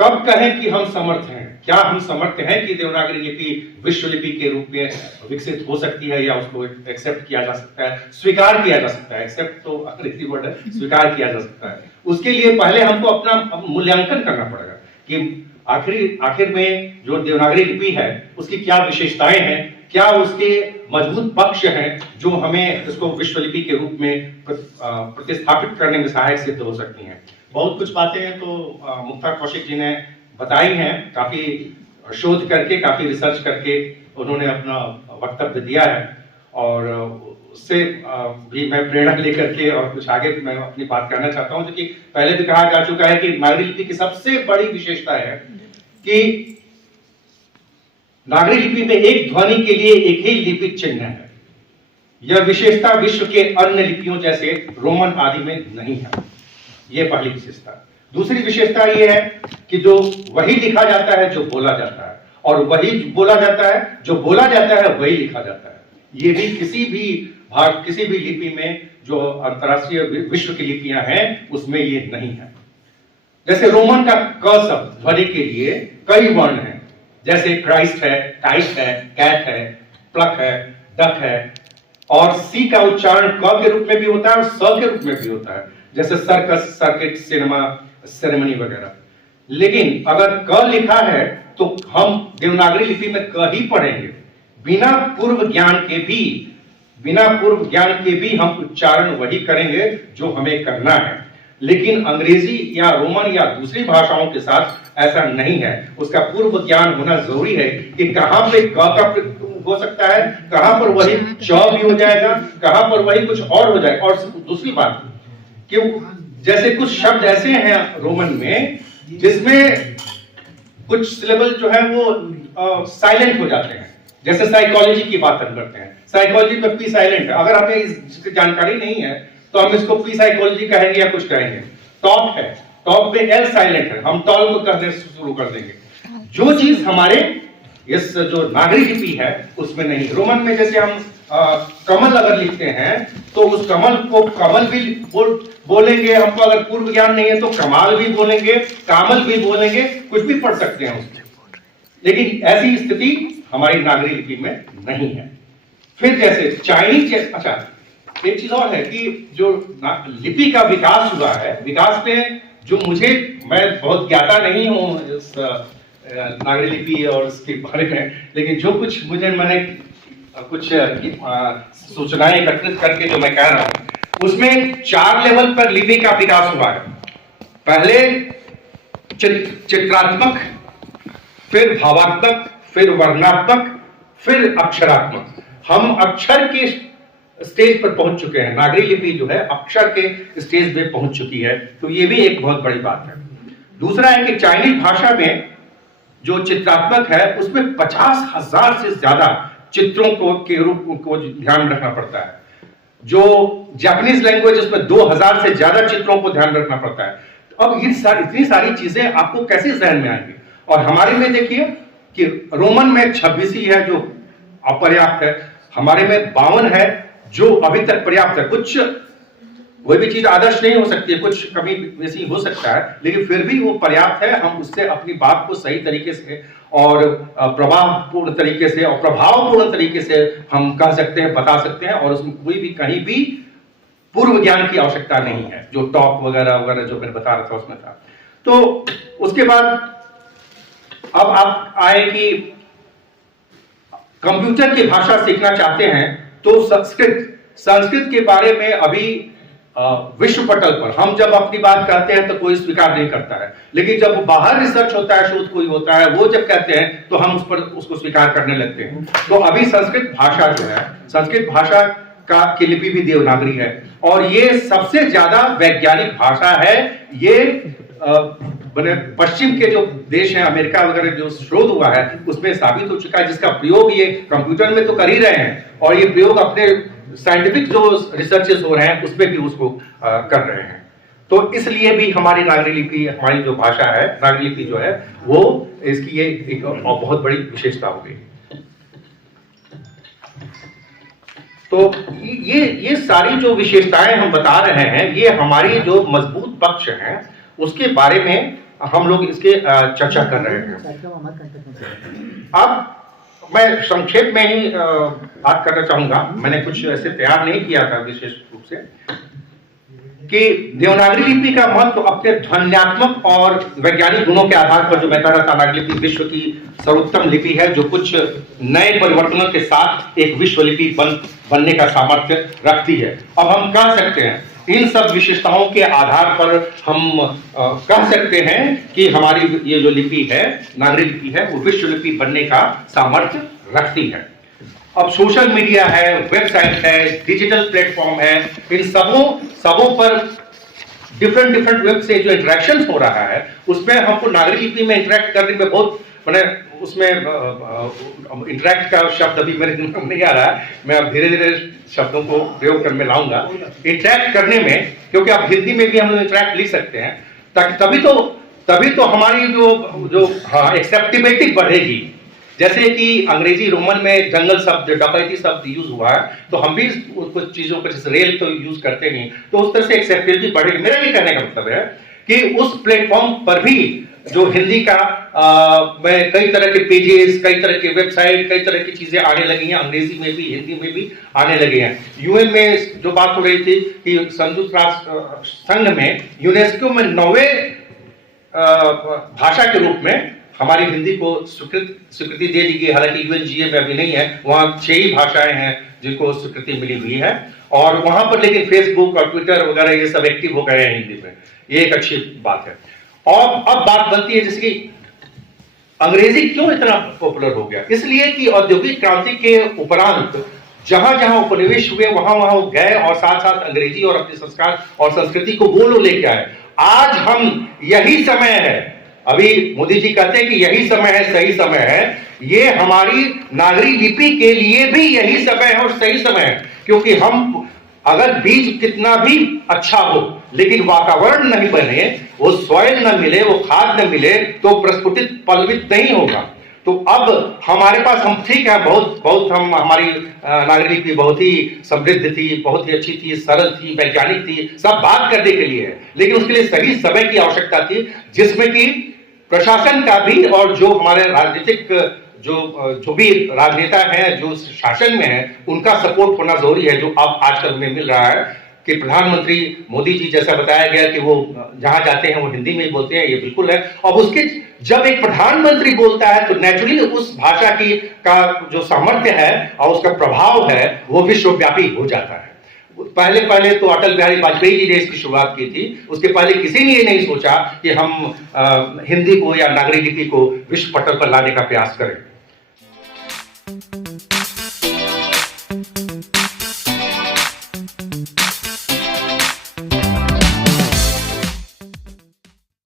कब कहें कि हम समर्थ हैं? क्या हम समर्थ हैं कि देवनागरी लिपि विश्व लिपि के रूप में विकसित हो सकती है, या उसको एक्सेप्ट किया जा सकता है, स्वीकार किया जा सकता है? एक्सेप्ट तो अंग्रेजी वर्ड है, स्वीकार किया जा सकता है। उसके लिए पहले हमको अपना मूल्यांकन करना पड़ेगा कि आखिर में जो देवनागरी लिपि है उसकी क्या विशेषताएं हैं, क्या उसके मजबूत पक्ष हैं जो हमें इसको विश्व लिपि के रूप में प्रतिस्थापित करने में सहायक सिद्ध हो सकती हैं। बहुत कुछ बातें तो मुक्ता कौशिक जी ने बताई हैं, काफी शोध करके, काफी रिसर्च करके उन्होंने अपना वक्तव्य दिया है, और उससे भी मैं प्रेरणा लेकर के और कुछ आगे मैं अपनी बात करना चाहता हूं। क्योंकि पहले भी कहा जा चुका है कि नागरी लिपि की सबसे बड़ी विशेषता है कि नागरी लिपि में एक ध्वनि के लिए एक ही लिपिक चिन्ह है। यह विशेषता विश्व के अन्य लिपियों जैसे रोमन आदि में नहीं है। यह पहली विशेषता। दूसरी विशेषता यह है कि जो वही लिखा जाता है जो बोला जाता है, और वही बोला जाता है जो बोला जाता है वही लिखा जाता है। ये भी किसी भी लिपि में जो अंतरराष्ट्रीय विश्व की लिपियां हैं उसमें ये नहीं है। जैसे रोमन का क शब्द ध्वनि के लिए कई वर्ण हैं, जैसे क्राइस्ट है, काइस्ट है, कैट है, प्लक है, डक है, और सी का उच्चारण क के रूप में भी होता है और स के रूप में भी होता है, जैसे सर्कस, सर्किट, सिनेमा, सेरेमनी वगैरह। लेकिन अगर क लिखा है तो हम देवनागरी लिपि में क ही पढ़ेंगे, बिना पूर्व ज्ञान के भी हम उच्चारण वही करेंगे जो हमें करना है। लेकिन अंग्रेजी या रोमन या दूसरी भाषाओं के साथ ऐसा नहीं है। उसका पूर्व ज्ञान होना जरूरी है कि कहां पे क का हो सकता है, कहां पर वही च भी हो जाएगा, कहां पर वही कुछ और हो जाएगा। और दूसरी बात कि जैसे कुछ शब्द ऐसे हैं रोमन में जिसमें कुछ सिलेबल जो है वो साइलेंट हो जाते हैं। जैसे साइकोलॉजी की बात हम करते हैं, साइकोलॉजी में पी साइलेंट है। अगर हमें इसकी जानकारी नहीं है तो हम इसको पी साइकोलॉजी कहेंगे या कुछ कहेंगे। टॉक है, टॉक पे एल साइलेंट है, हम टॉल को करने शुरू कर देंगे। जो चीज हमारे इस जो नागरी लिपि है उसमें नहीं। रोमन में जैसे हम कमल अगर लिखते हैं तो उस कमल को कमल भी बोलेंगे, हमको अगर पूर्व ज्ञान नहीं है तो कमाल भी बोलेंगे, कामल भी बोलेंगे, कुछ भी पढ़ सकते हैं उसमें। लेकिन ऐसी स्थिति हमारी नागरी लिपि में नहीं है। फिर जैसे चाइनीज, अच्छा एक चीज और है कि जो लिपि का विकास हुआ है, विकास में जो मैं बहुत ज्ञाता नहीं हूं इस नागरी लिपि और इसके बारे में, लेकिन जो कुछ मैंने कुछ सूचनाएं एकत्रित करके जो मैं कह रहा हूं उसमें 4 लेवल पर लिपि का विकास हुआ है। पहले चित्रात्मक, फिर भावात्मक, फिर वर्णात्मक, फिर अक्षरात्मक। हम अक्षर के स्टेज पर पहुंच चुके हैं। नागरी लिपि जो है अक्षर के स्टेज पे पहुंच चुकी है, तो ये भी एक बहुत बड़ी बात है। दूसरा है कि चाइनीज भाषा में जो चित्रात्मक है उसमें 50,000 से ज्यादा चित्रों के रूप को ध्यान रखना पड़ता है। जो जापानीज लैंग्वेज उसमें 2000 से ज्यादा चित्रों को ध्यान रखना पड़ता है। अब ये इतनी सारी चीजें आपको कैसे जहन में आएंगी? और हमारे में देखिए कि रोमन में 26 ही है जो अपर्याप्त है, हमारे में 52 है जो अभी तक पर्याप्त है। कुछ कोई भी चीज आदर्श नहीं हो सकती है, कुछ कभी वैसी हो सकता है, लेकिन फिर भी वो पर्याप्त है। हम उससे अपनी बात को सही तरीके से और प्रभावपूर्ण तरीके से और प्रभावपूर्ण तरीके से हम कह सकते हैं, बता सकते हैं, और उसमें कोई भी कहीं भी पूर्व ज्ञान की आवश्यकता नहीं है, जो टॉक वगैरह वगैरह जो मैं बता रहा था उसमें था। तो उसके बाद अब आप आए कि कंप्यूटर की भाषा सीखना चाहते हैं तो संस्कृत के बारे में अभी विश्व पटल पर हम जब अपनी बात कहते हैं तो कोई स्वीकार नहीं करता है, लेकिन जब बाहर रिसर्च होता है, शोध कोई होता है, वो जब कहते हैं तो हम उसको स्वीकार करने लगते हैं। तो अभी संस्कृत भाषा जो है, संस्कृत भाषा की लिपि भी देवनागरी है, और ये सबसे ज्यादा वैज्ञानिक भाषा है। ये पश्चिम के जो देश हैं, अमेरिका वगैरह, जो शोध हुआ है उसमें साबित हो चुका है, जिसका प्रयोग ये कंप्यूटर में तो कर ही रहे हैं, और ये प्रयोग अपने साइंटिफिक जो रिसर्चेस हो रहे हैं उसमें भी उसको कर रहे हैं। तो इसलिए भी हमारी नागरी लिपि, हमारी जो भाषा है, नागरी लिपि जो है वो इसकी ये एक बहुत बड़ी विशेषता हो गई। तो ये सारी जो विशेषताएं हम बता रहे हैं, ये हमारी जो मजबूत पक्ष हैं उसके बारे में हम लोग इसके चर्चा कर रहे हैं। अब मैं संक्षेप में ही बात करना चाहूंगा, मैंने कुछ ऐसे तैयार नहीं किया था विशेष रूप से, कि देवनागरी लिपि का महत्व अपने ध्वन्यात्मक और वैज्ञानिक गुणों के आधार पर, जो मैं कह रहा था, नागरी लिपि विश्व की सर्वोत्तम लिपि है, जो कुछ नए परिवर्तनों के साथ एक विश्व लिपि बनने का सामर्थ्य रखती है। अब हम कह सकते हैं इन सब विशेषताओं के आधार पर हम कह सकते हैं कि हमारी ये जो लिपि है, नागरी लिपि है, वो विश्व लिपि बनने का सामर्थ्य रखती है। अब सोशल मीडिया है, वेबसाइट है, डिजिटल प्लेटफॉर्म है, इन सबों पर डिफरेंट वेब से जो इंटरेक्शन हो रहा है, उसमें हमको नागरी लिपि में इंटरेक्ट करने में बहुत, मैंने उसमें इंटरेक्ट का शब्द अभी मेरे दिमाग में नहीं आ रहा है, मैं अब धीरे धीरे शब्दों को प्रयोग करने लाऊंगा इंटरेक्ट करने में, क्योंकि आप हिंदी में भी हम लोग इंटरेक्ट लिख सकते हैं, तभी तो हमारी जो एक्सेप्टेबिलिटी बढ़ेगी। जैसे कि अंग्रेजी रोमन में जंगल शब्द, डकैती शब्द यूज हुआ है, तो हम भी कुछ चीजों को, जैसे रेल तो यूज करते नहीं, तो उस तरह से एक्सेप्टेबिलिटी बढ़ेगी। मेरा ये कहने का मतलब है कि उस प्लेटफॉर्म पर भी जो हिंदी का में कई तरह के पेजेस, कई तरह के वेबसाइट, कई तरह की चीजें आने लगी हैं, अंग्रेजी में भी हिंदी में भी आने लगे हैं। यूएन में जो बात हो रही थी कि संयुक्त राष्ट्र संघ में यूनेस्को में 9वें भाषा के रूप में हमारी हिंदी को स्वीकृति दे दी गई। हालांकि यूएनजीए में अभी नहीं है, वहां 6 ही भाषाएं हैं जिनको स्वीकृति मिली हुई है, और वहां पर लेकिन फेसबुक और ट्विटर वगैरह ये सब एक्टिव हो गए हैं हिंदी में, ये एक अच्छी बात है। और अब बात बनती है जैसे कि अंग्रेजी क्यों इतना पॉपुलर हो गया, इसलिए कि औद्योगिक क्रांति के उपरांत जहां जहां उपनिवेश हुए वहां वहां गए, और साथ साथ अंग्रेजी और अपने संस्कार और संस्कृति को वो लोग लेके आए। आज हम, यही समय है, अभी मोदी जी कहते हैं कि यही समय है, सही समय है, ये हमारी नागरी लिपि के लिए भी यही समय है और सही समय है, क्योंकि हम अगर बीज कितना भी अच्छा हो लेकिन वातावरण नहीं बने, वो सॉइल न मिले, वो खाद न मिले, तो प्रस्फुटित पल्वित नहीं होगा। तो अब हमारे पास, हम ठीक है, बहुत हम, हमारी नागरी लिपि बहुत ही समृद्ध थी, बहुत ही अच्छी थी, सरल थी, वैज्ञानिक थी, सब बात करने के लिए है, लेकिन उसके लिए सही समय की आवश्यकता थी, जिसमें कि प्रशासन का भी और जो हमारे राजनीतिक जो भी राजनेता हैं जो शासन में हैं, उनका सपोर्ट होना जरूरी है, जो अब आजकल हमें मिल रहा है कि प्रधानमंत्री मोदी जी, जैसा बताया गया कि वो जहां जाते हैं वो हिंदी में ही बोलते हैं, ये बिल्कुल है। अब उसके, जब एक प्रधानमंत्री बोलता है तो नेचुरली उस भाषा की का जो सामर्थ्य है और उसका प्रभाव है वो विश्वव्यापी हो जाता है। पहले तो अटल बिहारी वाजपेयी जी ने इसकी शुरुआत की थी, उसके पहले किसी ने ये नहीं सोचा कि हम हिंदी को या नागरी लिपि को विश्व पटल पर लाने का प्रयास करें।